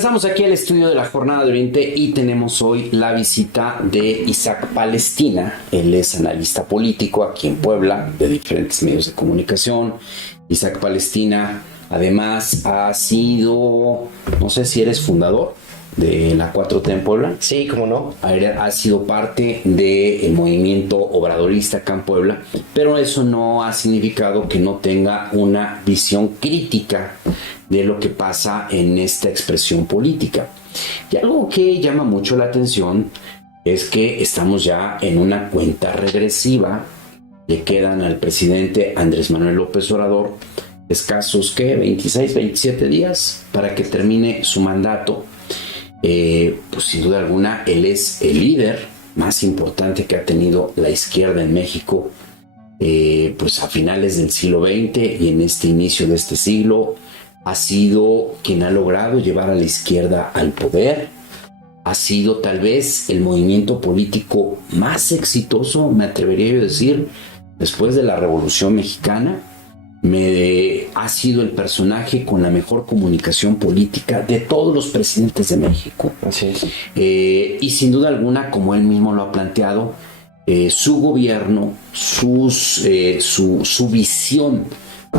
Regresamos aquí al estudio de la Jornada de Oriente y tenemos hoy la visita de Isaac Palestina. Él es analista político aquí en Puebla, de diferentes medios de comunicación. Isaac Palestina, además, ha sido, no sé si eres fundador de la 4T en Puebla. Sí, cómo no. Ha sido parte del movimiento obradorista acá en Puebla, pero eso no ha significado que no tenga una visión crítica de lo que pasa en esta expresión política. Y algo que llama mucho la atención es que estamos ya en una cuenta regresiva. Le quedan al presidente Andrés Manuel López Obrador escasos, 26, 27 días para que termine su mandato. Pues sin duda alguna él es el líder más importante que ha tenido la izquierda en México, pues a finales del siglo XX y en este inicio de este siglo. Ha sido quien ha logrado llevar a la izquierda al poder. Ha sido tal vez el movimiento político más exitoso, me atrevería yo a decir, después de la Revolución Mexicana. Ha sido el personaje con la mejor comunicación política de todos los presidentes de México. Así es. Y sin duda alguna, como él mismo lo ha planteado, su gobierno, su visión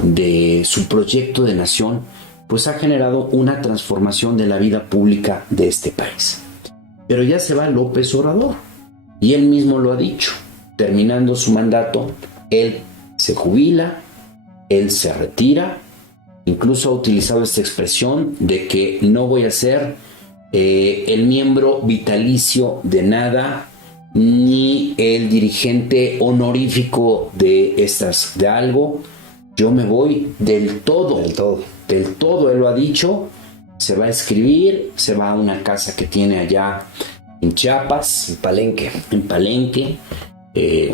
de su proyecto de nación, pues ha generado una transformación de la vida pública de este país. Pero ya se va López Obrador y él mismo lo ha dicho. Terminando su mandato, él se jubila, él se retira, incluso ha utilizado esta expresión de que no voy a ser el miembro vitalicio de nada, ni el dirigente honorífico de algo. Yo me voy del todo, él lo ha dicho. Se va a escribir, se va a una casa que tiene allá en Chiapas, en Palenque,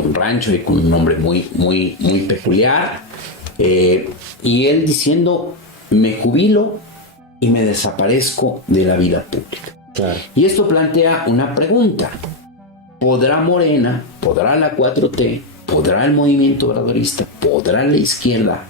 un rancho y con un nombre muy peculiar. Y él diciendo, me jubilo y me desaparezco de la vida pública. Claro. Y esto plantea una pregunta. ¿Podrá Morena, podrá la 4T, podrá el movimiento obradorista, podrá la izquierda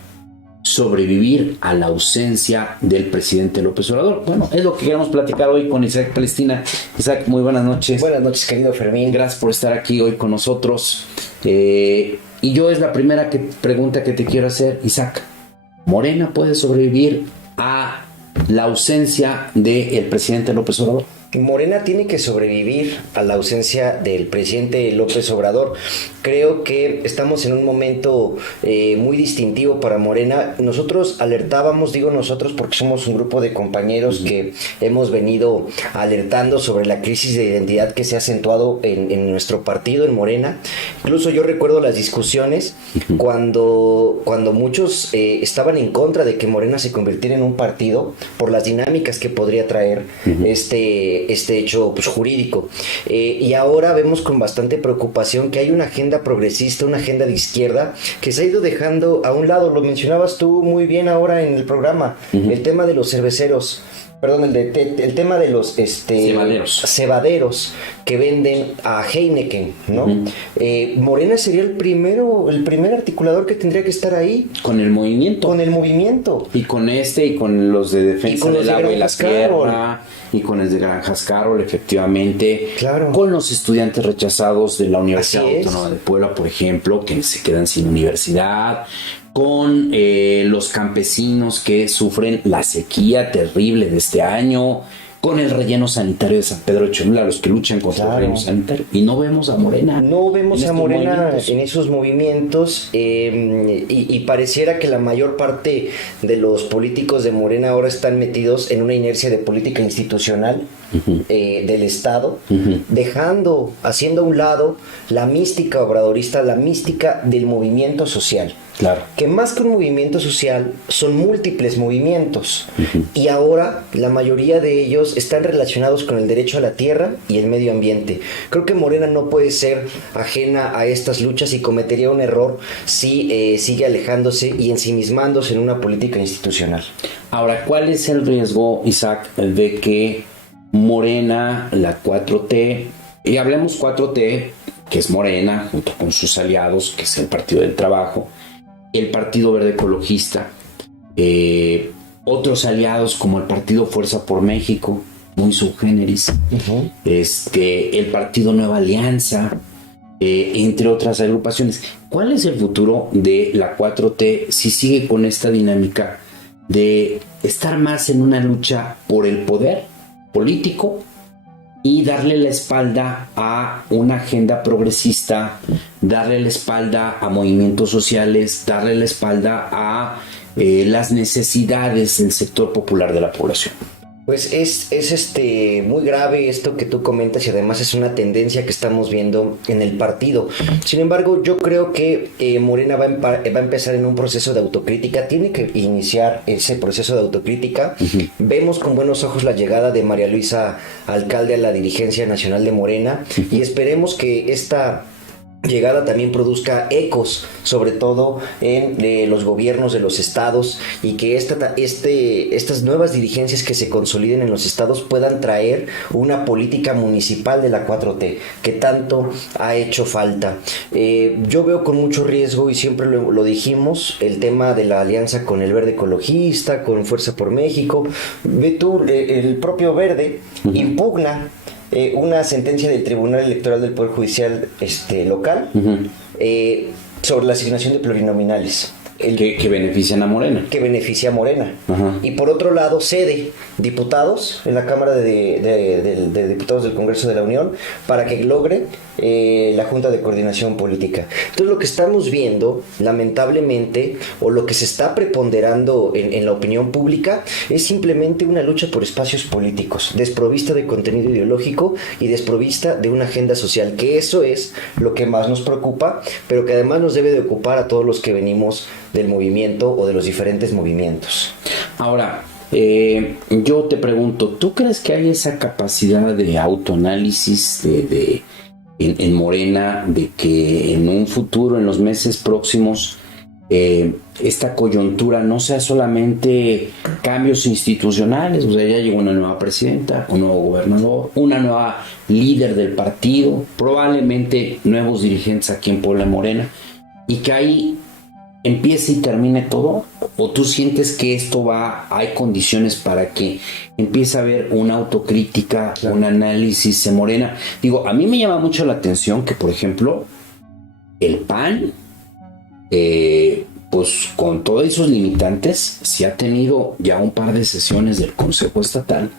sobrevivir a la ausencia del presidente López Obrador? Bueno, es lo que queremos platicar hoy con Isaac Palestina. Isaac, muy buenas noches. Buenas noches, querido Fermín. Gracias por estar aquí hoy con nosotros. Y yo es la primera pregunta que te quiero hacer, Isaac. ¿Morena puede sobrevivir a la ausencia del presidente López Obrador? Morena tiene que sobrevivir a la ausencia del presidente López Obrador. Creo que estamos en un momento muy distintivo para Morena. Nosotros alertábamos, digo nosotros porque somos un grupo de compañeros que hemos venido alertando sobre la crisis de identidad que se ha acentuado en nuestro partido, en Morena. Incluso yo recuerdo las discusiones cuando muchos estaban en contra de que Morena se convirtiera en un partido por las dinámicas que podría traer este hecho pues, jurídico. Y ahora vemos con bastante preocupación que hay una agenda progresista, una agenda de izquierda que se ha ido dejando a un lado. Lo mencionabas tú muy bien ahora en el programa, el tema de los cerveceros. Perdón, el tema de los cebaderos que venden a Heineken, ¿no? Morena sería el primer articulador que tendría que estar ahí. Con el movimiento. Y con los de defensa del agua y la tierra, y con el de Granjas Carol, efectivamente. Claro. Con los estudiantes rechazados de la Universidad Autónoma de Puebla, por ejemplo, que se quedan sin universidad. Con los campesinos que sufren la sequía terrible de este año, con el relleno sanitario de San Pedro Cholula, los que luchan contra el relleno sanitario. Y no vemos a Morena. No vemos a Morena en esos movimientos y pareciera que la mayor parte de los políticos de Morena ahora están metidos en una inercia de política institucional del Estado, haciendo a un lado la mística obradorista, la mística del movimiento social. Claro. Que más que un movimiento social, son múltiples movimientos. Y ahora la mayoría de ellos están relacionados con el derecho a la tierra y el medio ambiente. Creo que Morena no puede ser ajena a estas luchas y cometería un error si sigue alejándose y ensimismándose en una política institucional. Ahora, ¿cuál es el riesgo, Isaac, de que Morena, la 4T, y hablemos 4T, que es Morena, junto con sus aliados, que es el Partido del Trabajo, el Partido Verde Ecologista, otros aliados como el Partido Fuerza por México, muy subgéneris, el Partido Nueva Alianza, entre otras agrupaciones. ¿Cuál es el futuro de la 4T si sigue con esta dinámica de estar más en una lucha por el poder político y darle la espalda a una agenda progresista, darle la espalda a movimientos sociales, darle la espalda a las necesidades del sector popular de la población? Pues es muy grave esto que tú comentas, y además es una tendencia que estamos viendo en el partido. Sin embargo, yo creo que Morena va a empezar en un proceso de autocrítica, tiene que iniciar ese proceso de autocrítica. Vemos con buenos ojos la llegada de María Luisa Alcalde a la dirigencia nacional de Morena, y esperemos que esta llegada también produzca ecos, sobre todo en los gobiernos de los estados, y que estas nuevas dirigencias que se consoliden en los estados puedan traer una política municipal de la 4T que tanto ha hecho falta. Yo veo con mucho riesgo, y siempre lo dijimos, el tema de la alianza con el Verde Ecologista, con Fuerza por México. Ve tú, el propio Verde impugna una sentencia del Tribunal Electoral del Poder Judicial local sobre la asignación de plurinominales. Que benefician a Morena. Que beneficia a Morena. Y por otro lado, cede diputados en la Cámara de Diputados del Congreso de la Unión para que logre la Junta de Coordinación Política. Entonces, lo que estamos viendo, lamentablemente, o lo que se está preponderando en la opinión pública, es simplemente una lucha por espacios políticos, desprovista de contenido ideológico y desprovista de una agenda social, que eso es lo que más nos preocupa, pero que además nos debe de ocupar a todos los que venimos del movimiento o de los diferentes movimientos. Ahora, yo te pregunto, ¿tú crees que hay esa capacidad de autoanálisis en Morena, de que en un futuro, en los meses próximos, esta coyuntura no sea solamente cambios institucionales? O sea, ya llegó una nueva presidenta, un nuevo gobernador, una nueva líder del partido, probablemente nuevos dirigentes aquí en Puebla, Morena, y que ahí empiece y termine todo. ¿O tú sientes que hay condiciones para que empiece a haber una autocrítica, un análisis en Morena? Digo, a mí me llama mucho la atención que, por ejemplo, el PAN, pues con todos esos limitantes, sí ha tenido ya un par de sesiones del Consejo Estatal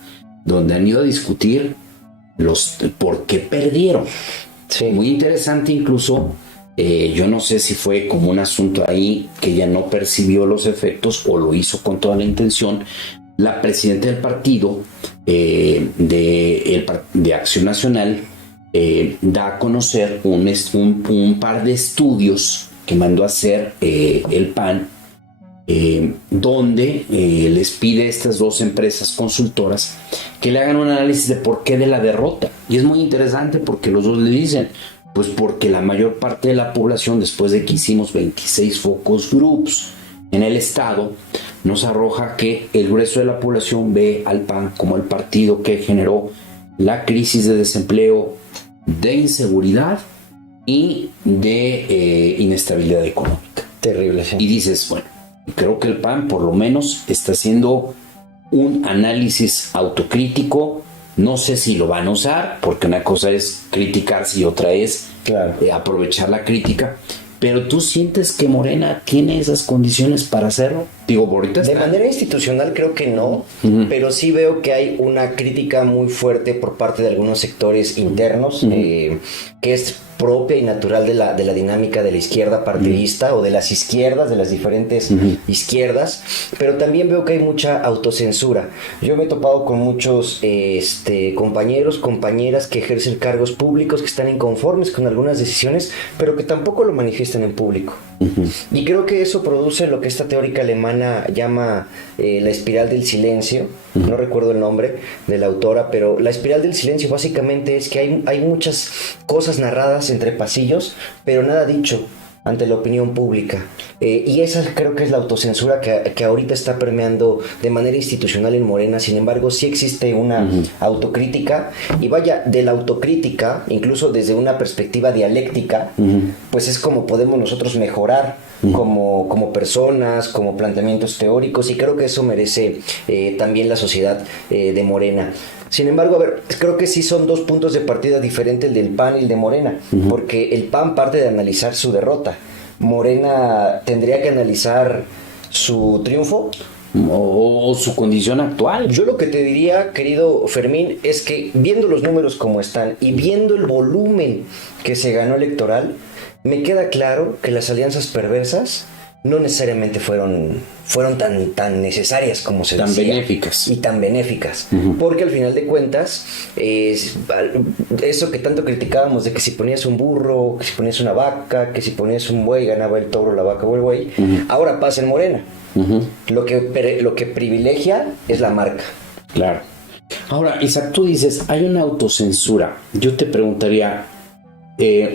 donde han ido a discutir por qué perdieron. Sí. Muy interesante incluso. Yo no sé si fue como un asunto ahí que ella no percibió los efectos o lo hizo con toda la intención. La presidenta del partido de Acción Nacional da a conocer un par de estudios que mandó a hacer el PAN, donde les pide a estas dos empresas consultoras que le hagan un análisis de por qué de la derrota. Y es muy interesante porque los dos le dicen: pues porque la mayor parte de la población, después de que hicimos 26 focus groups en el estado, nos arroja que el grueso de la población ve al PAN como el partido que generó la crisis de desempleo, de inseguridad y de inestabilidad económica. Terrible, sí. Y dices, bueno, creo que el PAN por lo menos está haciendo un análisis autocrítico. No sé si lo van a usar, porque una cosa es criticarse y otra es aprovechar la crítica. Pero ¿tú sientes que Morena tiene esas condiciones para hacerlo? Digo, ahorita de manera institucional creo que no, pero sí veo que hay una crítica muy fuerte por parte de algunos sectores internos, que es propia y natural de la dinámica de la izquierda partidista o de las izquierdas, de las diferentes izquierdas, pero también veo que hay mucha autocensura. Yo me he topado con muchos compañeras que ejercen cargos públicos, que están inconformes con algunas decisiones, pero que tampoco lo manifiestan en público. Y creo que eso produce lo que esta teórica alemana llama la espiral del silencio. No recuerdo el nombre de la autora, pero la espiral del silencio básicamente es que hay muchas cosas narradas entre pasillos, pero nada dicho. ante la opinión pública. Y esa creo que es la autocensura que ahorita está permeando de manera institucional en Morena. Sin embargo, sí existe una autocrítica, y vaya, de la autocrítica, incluso desde una perspectiva dialéctica, pues es como podemos nosotros mejorar como personas, como planteamientos teóricos, y creo que eso merece también la sociedad de Morena. Sin embargo, a ver, creo que sí son dos puntos de partida diferentes, el del PAN y el de Morena, porque el PAN parte de analizar su derrota. Morena tendría que analizar su triunfo o su condición actual. Yo lo que te diría, querido Fermín, es que viendo los números como están y viendo el volumen que se ganó electoral, me queda claro que las alianzas perversas no necesariamente fueron tan necesarias como se tan decía. Benéficas. Y tan benéficas. Porque al final de cuentas, eso que tanto criticábamos de que si ponías un burro, que si ponías una vaca, que si ponías un buey, ganaba el toro, la vaca o el buey, ahora pasa en Morena. Lo que privilegia es la marca. Claro. Ahora, Isaac, tú dices, hay una autocensura. Yo te preguntaría,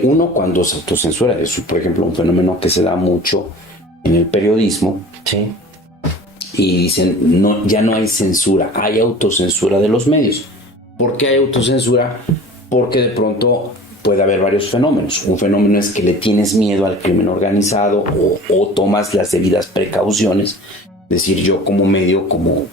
uno, cuando se autocensura, es por ejemplo un fenómeno que se da mucho en el periodismo, sí, y dicen, no, ya no hay censura, hay autocensura de los medios. ¿Por qué hay autocensura? Porque de pronto puede haber varios fenómenos. Un fenómeno es que le tienes miedo al crimen organizado o tomas las debidas precauciones. Es decir, yo como medio, como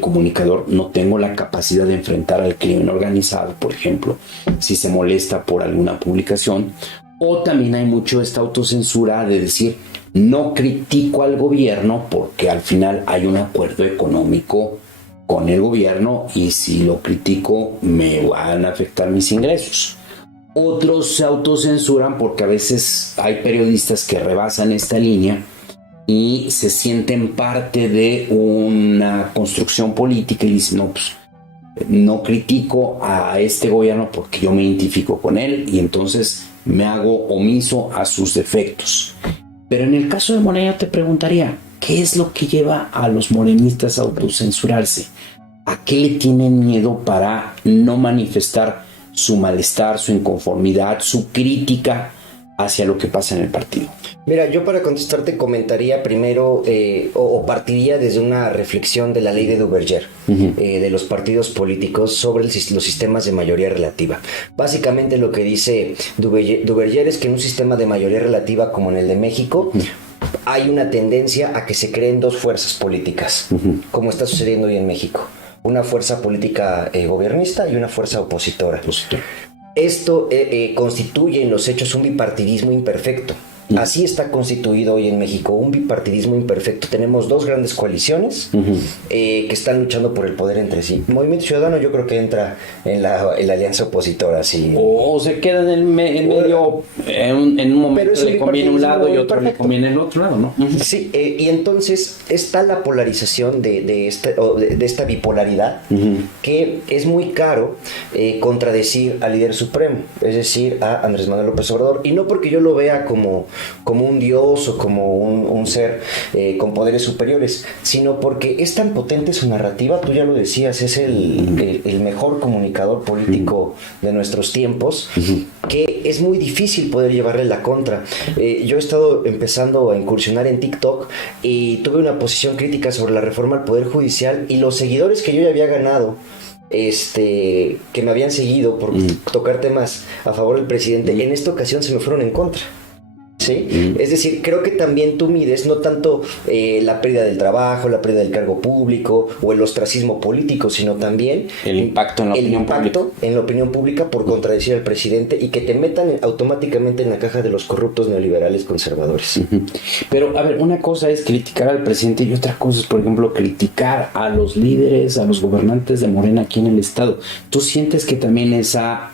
comunicador, no tengo la capacidad de enfrentar al crimen organizado, por ejemplo, si se molesta por alguna publicación. O también hay mucho esta autocensura de decir, no critico al gobierno porque al final hay un acuerdo económico con el gobierno y si lo critico me van a afectar mis ingresos. Otros se autocensuran porque a veces hay periodistas que rebasan esta línea y se sienten parte de una construcción política y dicen, no, pues no critico a este gobierno porque yo me identifico con él y entonces me hago omiso a sus defectos. Pero en el caso de Morena te preguntaría, ¿qué es lo que lleva a los morenistas a autocensurarse? ¿A qué le tienen miedo para no manifestar su malestar, su inconformidad, su crítica hacia lo que pasa en el partido? Mira, yo para contestarte comentaría primero o partiría desde una reflexión de la ley de Duverger, de los partidos políticos sobre los sistemas de mayoría relativa. Básicamente lo que dice Duverger es que en un sistema de mayoría relativa como en el de México, hay una tendencia a que se creen dos fuerzas políticas, como está sucediendo hoy en México. Una fuerza política gobernista y una fuerza opositora. Esto constituye en los hechos un bipartidismo imperfecto. Así está constituido hoy en México, un bipartidismo imperfecto. Tenemos dos grandes coaliciones que están luchando por el poder entre sí. Movimiento Ciudadano yo creo que entra en la alianza opositora. Sí. O se queda en medio, en un momento le conviene un lado y otro le conviene el otro lado, ¿no? Sí, y entonces está la polarización de esta bipolaridad que es muy caro contradecir al líder supremo, es decir, a Andrés Manuel López Obrador. Y no porque yo lo vea como un dios o como un ser con poderes superiores, sino porque es tan potente su narrativa, tú ya lo decías, es el mejor comunicador político de nuestros tiempos, que es muy difícil poder llevarle la contra. Yo he estado empezando a incursionar en TikTok y tuve una posición crítica sobre la reforma al Poder Judicial, y los seguidores que yo ya había ganado, que me habían seguido por tocar temas a favor del presidente, en esta ocasión se me fueron en contra. ¿Sí? Es decir, creo que también tú mides no tanto la pérdida del trabajo, la pérdida del cargo público o el ostracismo político, sino también el impacto en la opinión pública por contradecir al presidente y que te metan automáticamente en la caja de los corruptos neoliberales conservadores. Pero, a ver, una cosa es criticar al presidente y otra cosa es, por ejemplo, criticar a los líderes, a los gobernantes de Morena aquí en el estado. ¿Tú sientes que también esa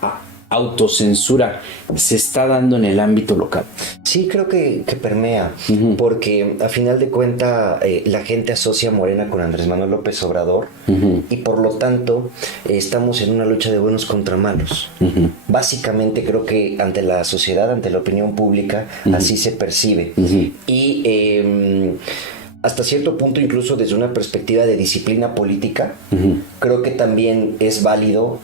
autocensura se está dando en el ámbito local? Sí, creo que permea, porque a final de cuentas la gente asocia a Morena con Andrés Manuel López Obrador, y por lo tanto estamos en una lucha de buenos contra malos. Básicamente creo que ante la sociedad, ante la opinión pública, así se percibe. Y hasta cierto punto, incluso desde una perspectiva de disciplina política, creo que también es válido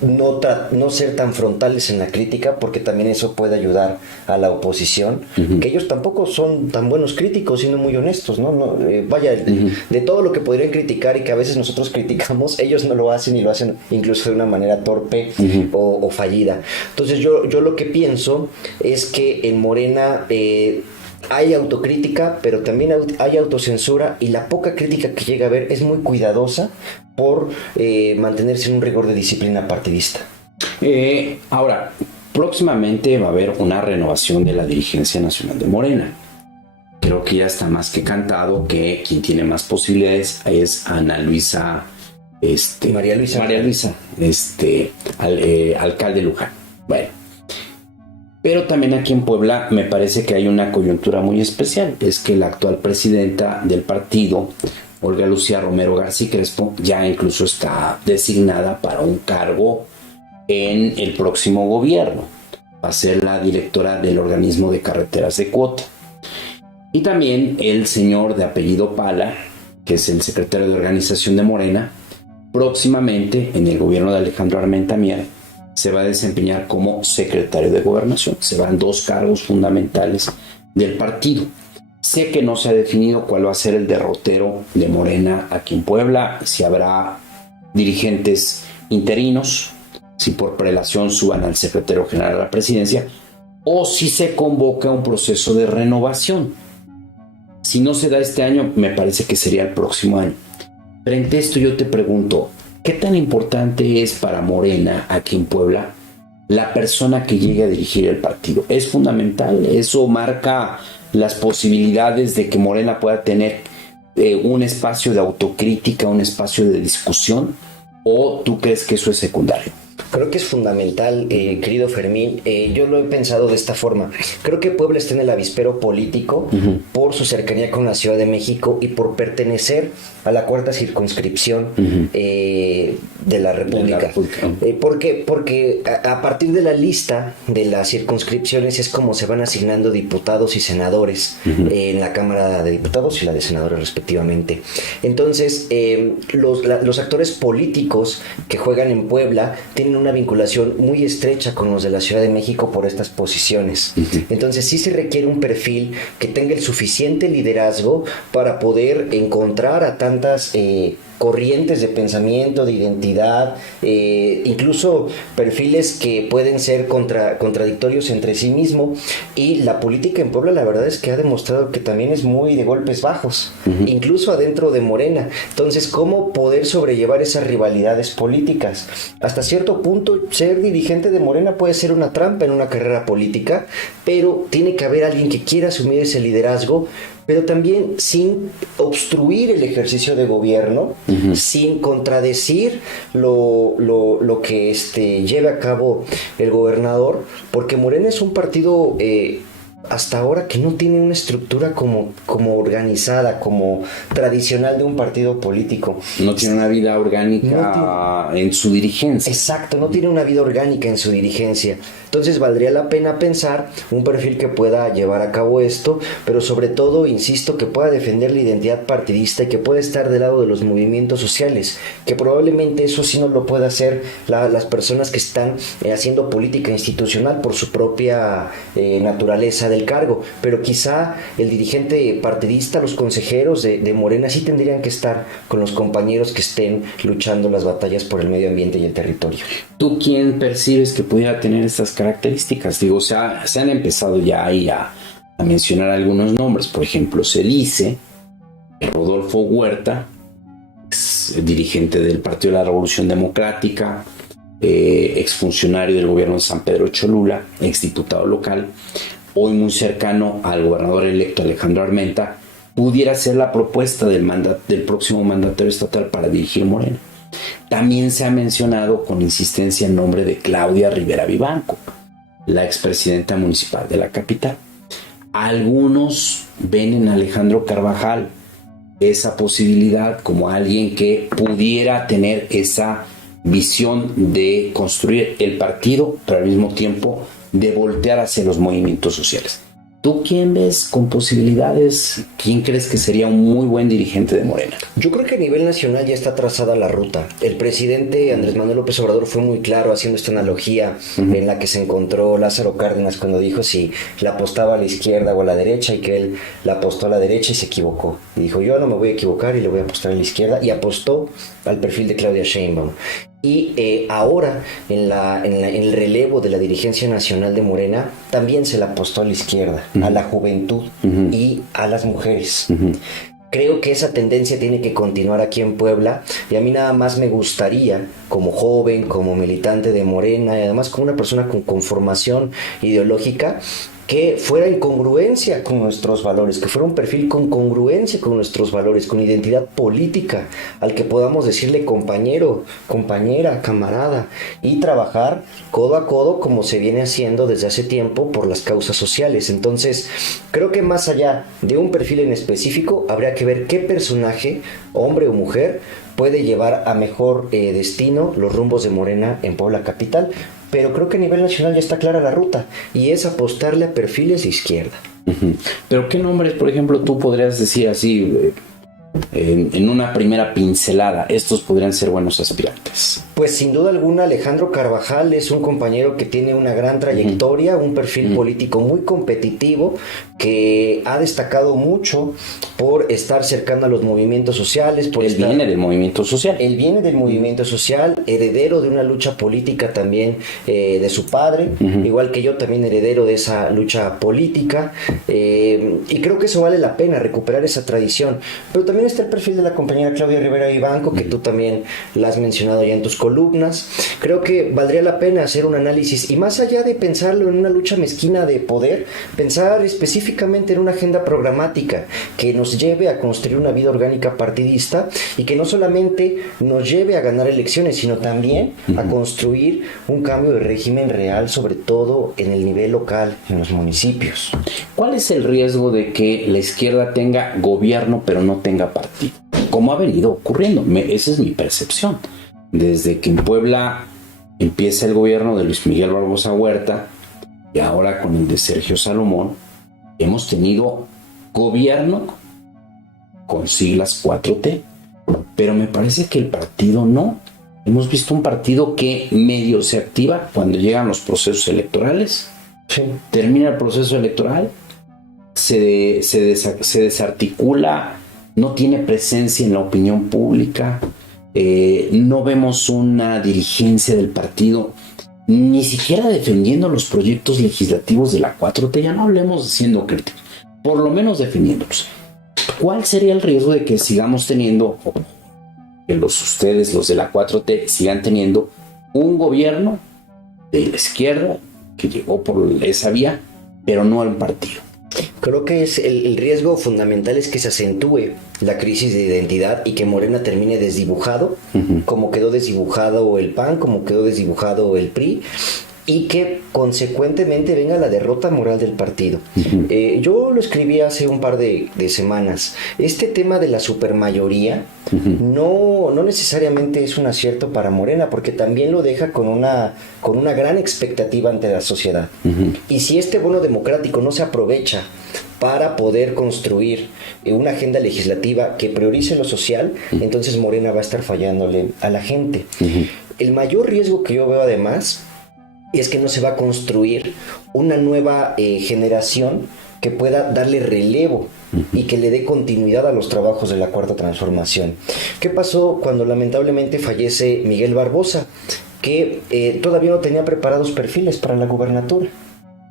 no ser tan frontales en la crítica, porque también eso puede ayudar a la oposición, que ellos tampoco son tan buenos críticos, sino muy honestos, ¿no? De todo lo que podrían criticar y que a veces nosotros criticamos, ellos no lo hacen y lo hacen incluso de una manera torpe o fallida. Entonces yo lo que pienso es que en Morena hay autocrítica, pero también hay autocensura, y la poca crítica que llega a haber es muy cuidadosa por mantenerse en un rigor de disciplina partidista. Ahora, próximamente va a haber una renovación de la dirigencia nacional de Morena. Creo que ya está más que cantado que quien tiene más posibilidades es María Luisa, alcalde Luján. Bueno. Pero también aquí en Puebla me parece que hay una coyuntura muy especial. Es que la actual presidenta del partido, Olga Lucía Romero García Crespo, ya incluso está designada para un cargo en el próximo gobierno. Va a ser la directora del organismo de carreteras de cuota. Y también el señor de apellido Pala, que es el secretario de organización de Morena, próximamente en el gobierno de Alejandro Armenta Mier, se va a desempeñar como secretario de Gobernación. Se van dos cargos fundamentales del partido. Sé que no se ha definido cuál va a ser el derrotero de Morena aquí en Puebla, si habrá dirigentes interinos, si por prelación suban al secretario general a la presidencia, o si se convoca un proceso de renovación. Si no se da este año, me parece que sería el próximo año. Frente a esto yo te pregunto, ¿qué tan importante es para Morena aquí en Puebla la persona que llegue a dirigir el partido? ¿Es fundamental? ¿Eso marca las posibilidades de que Morena pueda tener un espacio de autocrítica, un espacio de discusión? ¿O tú crees que eso es secundario? Creo que es fundamental, querido Fermín. Yo lo he pensado de esta forma. Creo que Puebla está en el avispero político por su cercanía con la Ciudad de México y por pertenecer a la cuarta circunscripción de la República. ¿Por qué? Porque a partir de la lista de las circunscripciones es como se van asignando diputados y senadores en la Cámara de Diputados y la de Senadores respectivamente. Entonces, los actores políticos que juegan en Puebla tienen una vinculación muy estrecha con los de la Ciudad de México por estas posiciones. Entonces sí se requiere un perfil que tenga el suficiente liderazgo para poder encontrar a tantas corrientes de pensamiento, de identidad, incluso perfiles que pueden ser contradictorios entre sí mismo. Y la política en Puebla, la verdad es que ha demostrado que también es muy de golpes bajos, incluso adentro de Morena. Entonces, ¿cómo poder sobrellevar esas rivalidades políticas? Hasta cierto punto, ser dirigente de Morena puede ser una trampa en una carrera política, pero tiene que haber alguien que quiera asumir ese liderazgo, pero también sin obstruir el ejercicio de gobierno, sin contradecir lo que lleve a cabo el gobernador, porque Morena es un partido hasta ahora que no tiene una estructura como organizada, como tradicional de un partido político. No tiene una vida orgánica en su dirigencia. Exacto, no tiene una vida orgánica en su dirigencia. Entonces valdría la pena pensar un perfil que pueda llevar a cabo esto, pero sobre todo, insisto, que pueda defender la identidad partidista y que pueda estar del lado de los movimientos sociales, que probablemente eso sí no lo pueda hacer las personas que están haciendo política institucional por su propia naturaleza del cargo, pero quizá el dirigente partidista, los consejeros de Morena sí tendrían que estar con los compañeros que estén luchando las batallas por el medio ambiente y el territorio. ¿Tú quién percibes que pudiera tener estas características? Digo, se han empezado ya ahí a mencionar algunos nombres. Por ejemplo, se dice que Rodolfo Huerta, dirigente del Partido de la Revolución Democrática, exfuncionario del gobierno de San Pedro Cholula, exdiputado local, hoy muy cercano al gobernador electo Alejandro Armenta, pudiera ser la propuesta del próximo mandatario estatal para dirigir Morena. También se ha mencionado con insistencia el nombre de Claudia Rivera Vivanco, la expresidenta municipal de la capital. Algunos ven en Alejandro Carvajal esa posibilidad como alguien que pudiera tener esa visión de construir el partido, pero al mismo tiempo de voltear hacia los movimientos sociales. ¿Tú quién ves con posibilidades? ¿Quién crees que sería un muy buen dirigente de Morena? Yo creo que a nivel nacional ya está trazada la ruta. El presidente Andrés Manuel López Obrador fue muy claro haciendo esta analogía en la que se encontró Lázaro Cárdenas cuando dijo si la apostaba a la izquierda o a la derecha, y que él la apostó a la derecha y se equivocó. Y dijo, yo no me voy a equivocar y le voy a apostar a la izquierda, y apostó al perfil de Claudia Sheinbaum. Y ahora, en el relevo de la dirigencia nacional de Morena, también se la apostó a la izquierda, a la juventud y a las mujeres. Creo que esa tendencia tiene que continuar aquí en Puebla, y a mí nada más me gustaría, como joven, como militante de Morena, y además como una persona con formación ideológica, que fuera en congruencia con nuestros valores, que fuera un perfil con congruencia con nuestros valores, con identidad política, al que podamos decirle compañero, compañera, camarada, y trabajar codo a codo como se viene haciendo desde hace tiempo por las causas sociales. Entonces, creo que más allá de un perfil en específico, habría que ver qué personaje, hombre o mujer, puede llevar a mejor destino los rumbos de Morena en Puebla capital. Pero creo que a nivel nacional ya está clara la ruta, y es apostarle a perfiles de izquierda. Pero ¿qué nombres, por ejemplo, tú podrías decir así, en una primera pincelada, estos podrían ser buenos aspirantes? Pues sin duda alguna Alejandro Carvajal es un compañero que tiene una gran trayectoria, un perfil político muy competitivo, que ha destacado mucho por estar cercano a los movimientos sociales. Él viene del movimiento social. Él viene del movimiento social, heredero de una lucha política también de su padre, igual que yo, también heredero de esa lucha política, y creo que eso vale la pena, recuperar esa tradición. Pero también está el perfil de la compañera Claudia Rivera Vivanco, que tú también la has mencionado ya en tus columnas. Creo que valdría la pena hacer un análisis, y más allá de pensarlo en una lucha mezquina de poder, pensar específicamente en una agenda programática que nos lleve a construir una vida orgánica partidista, y que no solamente nos lleve a ganar elecciones, sino también a construir un cambio de régimen real, sobre todo en el nivel local, en los municipios. ¿Cuál es el riesgo de que la izquierda tenga gobierno pero no tenga partido? Como ha venido ocurriendo, esa es mi percepción. Desde que en Puebla empieza el gobierno de Luis Miguel Barbosa Huerta, y ahora con el de Sergio Salomón, hemos tenido gobierno con siglas 4T, pero me parece que el partido no. Hemos visto un partido que medio se activa cuando llegan los procesos electorales, termina el proceso electoral, se desarticula, no tiene presencia en la opinión pública, no vemos una dirigencia del partido ni siquiera defendiendo los proyectos legislativos de la 4T, ya no hablemos siendo críticos, por lo menos defendiéndolos. ¿Cuál sería el riesgo de que sigamos teniendo, que ustedes, los de la 4T, sigan teniendo un gobierno de la izquierda que llegó por esa vía, pero no un partido? Creo que es el riesgo fundamental es que se acentúe la crisis de identidad y que Morena termine desdibujado, como quedó desdibujado el PAN, como quedó desdibujado el PRI, y que consecuentemente venga la derrota moral del partido. Yo lo escribí hace un par de semanas. Este tema de la supermayoría no necesariamente es un acierto para Morena, porque también lo deja con una gran expectativa ante la sociedad. Y si este bono democrático no se aprovecha para poder construir una agenda legislativa que priorice lo social, entonces Morena va a estar fallándole a la gente. El mayor riesgo que yo veo, además, es que no se va a construir una nueva generación que pueda darle relevo y que le dé continuidad a los trabajos de la Cuarta Transformación. ¿Qué pasó cuando lamentablemente fallece Miguel Barbosa? Que todavía no tenía preparados perfiles para la gubernatura.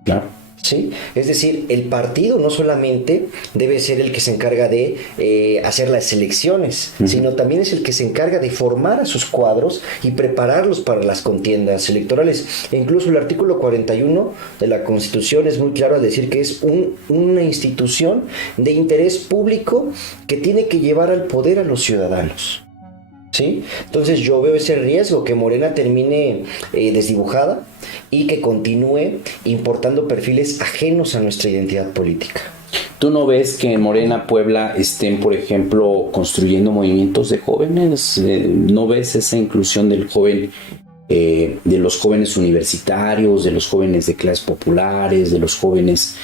Claro. ¿Sí? Es decir, el partido no solamente debe ser el que se encarga de hacer las elecciones, sino también es el que se encarga de formar a sus cuadros y prepararlos para las contiendas electorales. E incluso el artículo 41 de la Constitución es muy claro al decir que es una institución de interés público que tiene que llevar al poder a los ciudadanos. ¿Sí? Entonces yo veo ese riesgo, que Morena termine desdibujada y que continúe importando perfiles ajenos a nuestra identidad política. ¿Tú no ves que en Morena Puebla estén, por ejemplo, construyendo movimientos de jóvenes? ¿No ves esa inclusión del joven, de los jóvenes universitarios, de los jóvenes de clases populares, de los jóvenes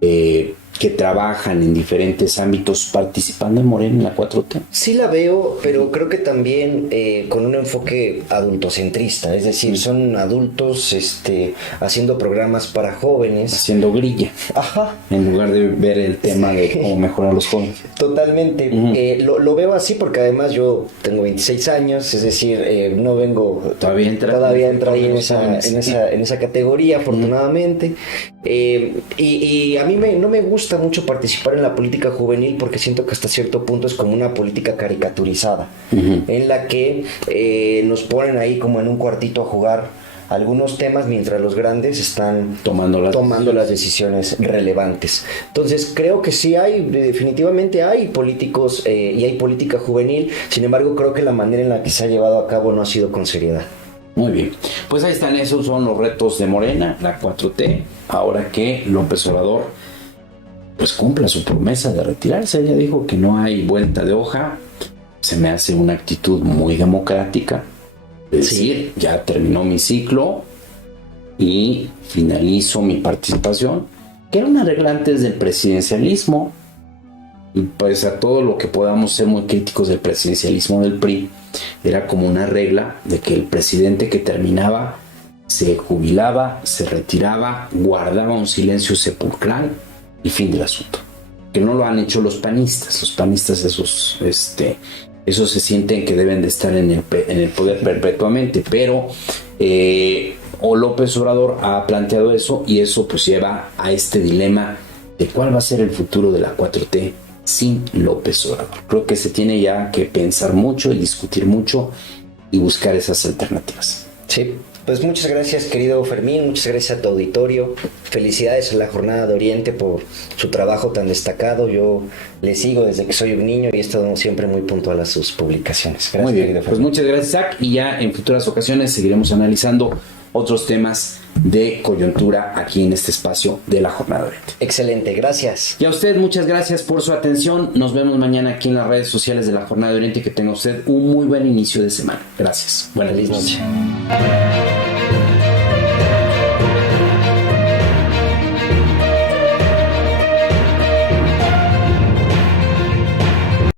que trabajan en diferentes ámbitos participando en Morena en la 4T. Sí la veo, pero creo que también con un enfoque adultocentrista, es decir, son adultos haciendo programas para jóvenes. Haciendo grilla. Ajá. En lugar de ver el tema de cómo mejorar a los jóvenes. Totalmente. Lo veo así porque además yo tengo 26 años, es decir, no vengo... Todavía entra ahí en esa categoría, afortunadamente. Y a mí no me gusta mucho participar en la política juvenil porque siento que hasta cierto punto es como una política caricaturizada, en la que nos ponen ahí como en un cuartito a jugar algunos temas mientras los grandes están tomando las decisiones relevantes. Entonces creo que sí definitivamente hay políticos y hay política juvenil, sin embargo creo que la manera en la que se ha llevado a cabo no ha sido con seriedad. Muy bien, pues ahí están, esos son los retos de Morena, la 4T, ahora que López Obrador pues cumpla su promesa de retirarse. Ella dijo que no hay vuelta de hoja. Se me hace una actitud muy democrática, es decir, ya terminó mi ciclo y finalizo mi participación, que era una regla antes del presidencialismo. Y pues a todo lo que podamos ser muy críticos del presidencialismo del PRI, era como una regla de que el presidente que terminaba se jubilaba, se retiraba, guardaba un silencio sepulcral y fin del asunto. Que no lo han hecho los panistas. Los panistas esos se sienten que deben de estar en el poder perpetuamente, pero López Obrador ha planteado eso, y eso pues lleva a este dilema de cuál va a ser el futuro de la 4T sin López Obrador. Creo que se tiene ya que pensar mucho y discutir mucho y buscar esas alternativas. Sí. Pues muchas gracias, querido Fermín, muchas gracias a tu auditorio. Felicidades a la Jornada de Oriente por su trabajo tan destacado. Yo le sigo desde que soy un niño y he estado siempre muy puntual a sus publicaciones. Gracias, muy bien, querido pues Fermín. muchas gracias, Zach, y ya en futuras ocasiones seguiremos analizando otros temas de coyuntura aquí en este espacio de la Jornada de Oriente. Excelente, gracias. Y a usted muchas gracias por su atención. Nos vemos mañana aquí en las redes sociales de la Jornada de Oriente. Que tenga usted un muy buen inicio de semana. Gracias. Buenas noches.